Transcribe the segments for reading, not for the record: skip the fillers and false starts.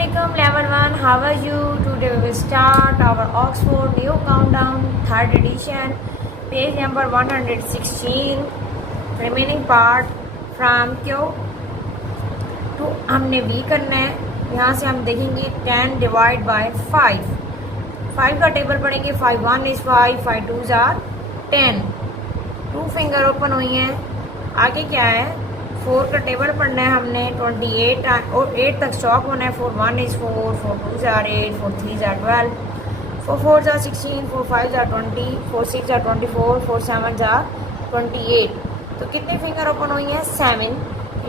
Assalamualaikum level 1, how are you? Today we will start our Oxford New Countdown 3rd edition, page number 116, remaining part from Q to हमने V करना है। यहाँ से हम देखेंगे 10 divide by 5, 5 का table पढ़ेंगे। 5 1 is 5, 5 2s are 10, 2 finger open हुई हैं। आगे क्या है, 4 का टेबल पढ़ना है हमने। 28 और 8 तक स्टॉप होना है। 4 1 is 4, 4 2s are 8, 4 3s are 12, 4 4s are 16, 4 5s are 20, 4 6 are 24, 4 7s are 28। तो कितने फिंगर ओपन हुई हैं? 7।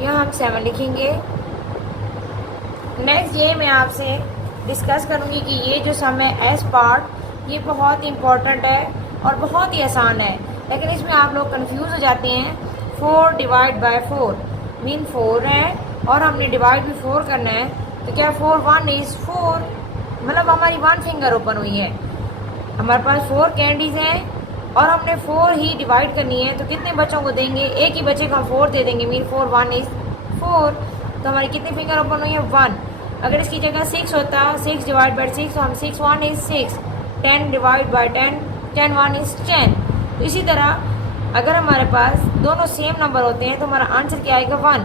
यहाँ हम 7 लिखेंगे। नेक्स्ट ये मैं आपसे डिस्कस करूँगी कि ये जो सम है एस पार्ट, ये बहुत इंपॉर्टेंट है और बहुत ही आसान है, लेकिन इसमें आप लोग कंफ्यूज हो जाते हैं। 4 डिवाइड बाय 4 मीन 4 है और हमने डिवाइड भी 4 करना है। तो क्या 4 1 इज़ 4, मतलब हमारी 1 फिंगर ओपन हुई है। हमारे पास 4 कैंडीज हैं और हमने 4 ही डिवाइड करनी है। तो कितने बच्चों को देंगे? एक ही बच्चे को हम 4 दे देंगे, मीन 4 1 इज़ 4। तो हमारी कितनी फिंगर ओपन हुई है? 1। अगर इसकी जगह 6 होता, 6 डिवाइड बाय 6, तो हम 6 1 इज़ 6, 10 डिवाइड बाय 10, 10 1 इज़ 10। तो इसी तरह अगर हमारे पास दोनों सेम नंबर होते हैं तो हमारा आंसर क्या आएगा? 1।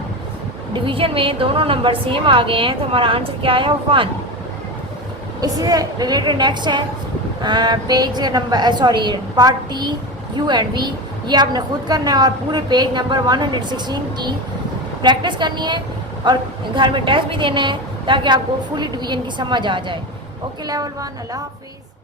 डिवीजन में दोनों नंबर सेम आ गए हैं तो हमारा आंसर क्या आया? 1। इसी से रिलेटेड नेक्स्ट है page number part T U and V. ये आपने खुद करना है और पूरे पेज नंबर 116 की प्रैक्टिस करनी है और घर में टेस्ट भी देना है ताकि आपको फुली डिवीजन की समझ आ जाए। ओके लेवल 1, अल्लाह हाफिज़।